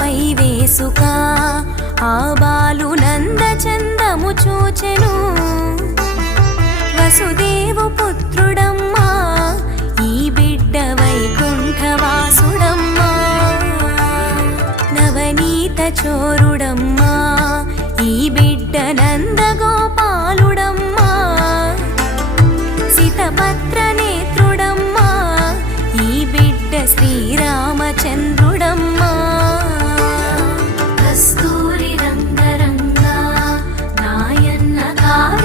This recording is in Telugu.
పై వేసుక ఆ బాలు నందచందము చూచెను. వసుదేవు పుత్రుడమ్మా ఈ బిడ్డ వైకుంఠవాసుడమ్మా నవనీత చోరుడమ్మా ఈ బిడ్డ నందగోపా 答